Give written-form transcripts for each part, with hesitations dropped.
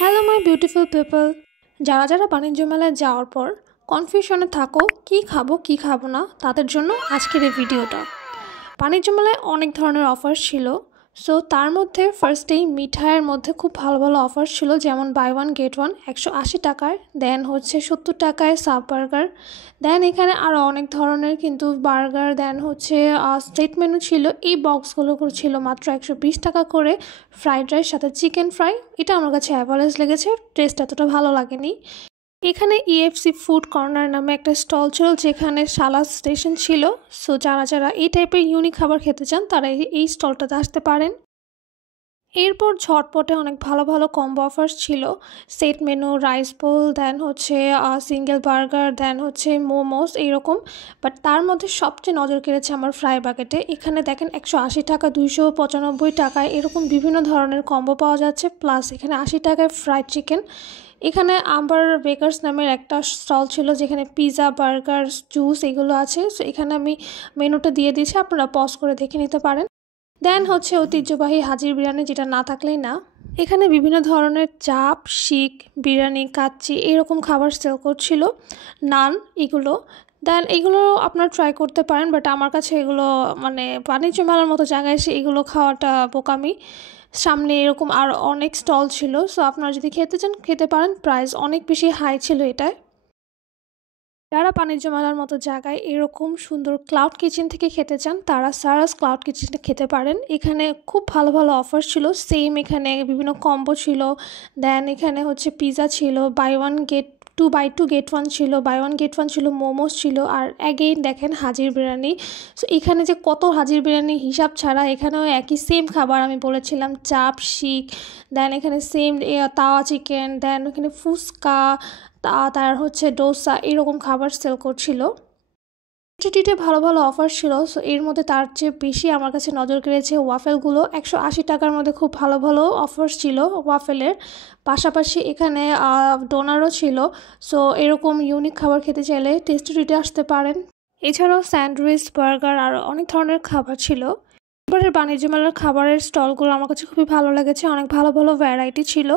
Hello my beautiful people, যারা যারা বাণিজ্য মেলায় যাওয়ার পর কনফিউশনে থাকো কি খাবো না, তাদের জন্য আজকের এই ভিডিওটা। বাণিজ্য মেলায় অনেক ধরনের অফার ছিল। সো তার মধ্যে ফার্স্টেই মিঠাইয়ের মধ্যে খুব ভালো ভালো অফার ছিল, যেমন বাই ওয়ান গেট ওয়ান 180 টাকায়, দেন হচ্ছে 70 টাকায় সাব বার্গার, দেন এখানে আরও অনেক ধরনের কিন্তু বার্গার, দেন হচ্ছে স্ট্রিট মেনু ছিল। এই বক্সগুলো ছিল মাত্র 120 টাকা করে। ফ্রাইড রাইস সাথে চিকেন ফ্রাই, এটা আমার কাছে অ্যাভারেজ লেগেছে, টেস্ট এতটা ভালো লাগেনি। এখানে ইএফসি ফুড কর্নার নামে একটা স্টল ছিল, যেখানে সালাদ স্টেশন ছিল। সো যারা যারা এই টাইপের ইউনিক খাবার খেতে চান তারা এই স্টলটাতে আসতে পারেন। এরপর ঝটপটে অনেক ভালো ভালো কম্বো অফার্স ছিল, সেট মেনু, রাইস বোল, দেন হচ্ছে সিঙ্গেল বার্গার, দেন হচ্ছে মোমোস, এইরকম। বাট তার মধ্যে সবচেয়ে নজর কেড়েছে আমার ফ্রাই বাকেটে। এখানে দেখেন 180 টাকা, 295 টাকায় এরকম বিভিন্ন ধরনের কম্বো পাওয়া যাচ্ছে। প্লাস এখানে 80 টাকায় ফ্রাইড চিকেন। এখানে আম্বার বেকার্স নামের একটা স্টল ছিল, যেখানে পিৎজা, বার্গার, জুস এগুলো আছে। সো এখানে আমি মেনুটা দিয়ে দিয়েছি, আপনারা পজ করে দেখে নিতে পারেন। দেন হচ্ছে ঐতিহ্যবাহী হাজির বিরিয়ানি, যেটা না থাকলেই না। এখানে বিভিন্ন ধরনের চাপ, শিক, বিরিয়ানি, কাচ্চি এরকম খাবার সেল করছিল, নান এগুলো। দেন এগুলো আপনারা ট্রাই করতে পারেন, বাট আমার কাছে এগুলো মানে বাণিজ্য মেলার মতো জায়গায় এসে এগুলো খাওয়াটা বোকামি। সামনে এরকম আর অনেক স্টল ছিল, সো আপনারা যদি খেতে চান খেতে পারেন। প্রাইস অনেক বেশি হাই ছিল এটায়। যারা বাণিজ্য মেলার মতো জায়গায় এরকম সুন্দর ক্লাউড কিচেন থেকে খেতে চান, তারা সারাস ক্লাউড কিচেনে খেতে পারেন। এখানে খুব ভালো ভালো অফার ছিল। সেম এখানে বিভিন্ন কম্বো ছিল। দেন এখানে হচ্ছে পিৎজা ছিল, buy one get two, buy two get one ছিল, বাই ওয়ান গেট ওয়ান ছিল, মোমোস ছিল, আর অ্যাগেইন দেখেন হাজির বিরিয়ানি। সো এখানে যে কত হাজির বিরিয়ানি হিসাব ছাড়া, এখানেও একই সেম খাবার আমি বলেছিলাম, চাপ, শিক, দেন এখানে সেম তাওয়া চিকেন, দেন এখানে ফুচকা, তার হচ্ছে ডোসা, এরকম খাবার সেল করছিল। কোয়ান্টিটিতে ভালো ভালো অফার ছিল। সো এর মধ্যে তার চেয়ে বেশি আমার কাছে নজর কেড়েছে ওয়াফেলগুলো। 180 টাকার মধ্যে খুব ভালো ভালো অফার ছিল ওয়াফেলের। পাশাপাশি এখানে ডোনারও ছিল। সো এরকম ইউনিক খাবার খেতে চাইলে টেস্টি ট্রিটে আসতে পারেন। এছাড়াও স্যান্ডউইচ, বার্গার আর অনেক ধরনের খাবার ছিল। এবারের বাণিজ্য মেলার খাবারের স্টলগুলো আমার কাছে খুবই ভালো লেগেছে, অনেক ভালো ভালো ভ্যারাইটি ছিল।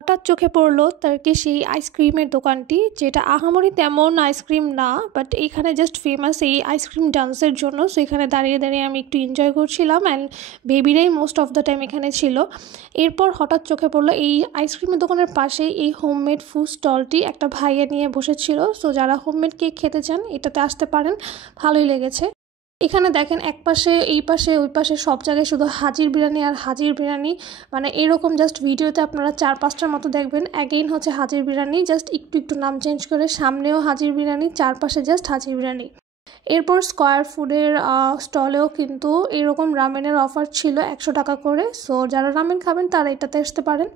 হঠাৎ চোখে পড়লো তারকে সেই আইসক্রিমের দোকানটি, যেটা আহামরি তেমন আইসক্রিম না, বাট এইখানে জাস্ট ফেমাস এই আইসক্রিম ডান্সের জন্য। সো এখানে দাঁড়িয়ে দাঁড়িয়ে আমি একটু এনজয় করছিলাম, অ্যান্ড বেবিরাই মোস্ট অফ দ্য টাইম এখানে ছিল। এরপর হঠাৎ চোখে পড়লো এই আইসক্রিমের দোকানের পাশে এই হোমমেড ফুড স্টলটি একটা ভাইয়া নিয়ে বসেছিল। সো যারা হোমমেড কেক খেতে চান এটাতে আসতে পারেন, ভালোই লেগেছে। এখানে দেখেন এক পাশে, এই পাশে, ওই পাশে সব জায়গায় শুধু হাজির বিরিয়ানি আর হাজির বিরিয়ানি। মানে এরকম জাস্ট ভিডিওতে আপনারা 4-5টার মতো দেখবেন। অ্যাগেইন হচ্ছে হাজির বিরিয়ানি, জাস্ট একটু একটু নাম চেঞ্জ করে, সামনেও হাজির বিরিয়ানি, চারপাশে জাস্ট হাজির বিরিয়ানি। এরপর স্কয়ার ফুডের স্টলেও কিন্তু এরকম রামেনের অফার ছিল 100 টাকা করে। সো যারা রামেন খাবেন তারা এটাতে আসতে পারেন।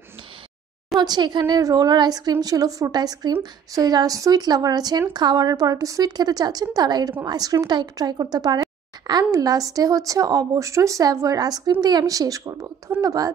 হচ্ছে এখানে রোলার আইসক্রিম ছিল, ফ্রুট আইসক্রিম। সো যারা সুইট লাভার আছেন, খাবারের পর একটু সুইট খেতে চাচ্ছেন, তারা এরকম আইসক্রিমটা একটু ট্রাই করতে পারেন। অ্যান্ড লাস্টে হচ্ছে অবশ্যই স্যাভয়ের আইসক্রিম দিয়ে আমি শেষ করব। ধন্যবাদ।